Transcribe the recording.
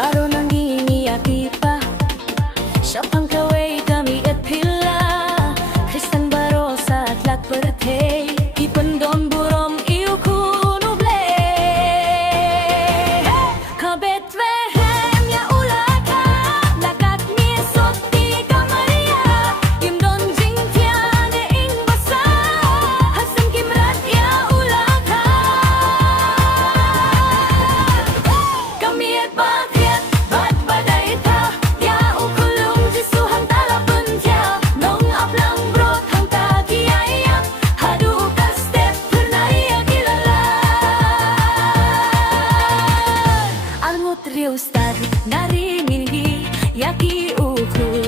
Baru nangingi akipa Siya pang kaway kami at pila Kristan baro sa atlak bertay Ipandon burom iu kunuble Kabet vehem ya ulaka Lakat misot di kamaria Imdon jing tiane ing basa Hasam kimrat ya ulaka Kami at bakit Ba't baday ta Ya ukulong jisuhang talapuntia Nong aplang brot hang tagiayak Hadu ka step pernaya kilala Angot riustad narimilgi Yaki ukul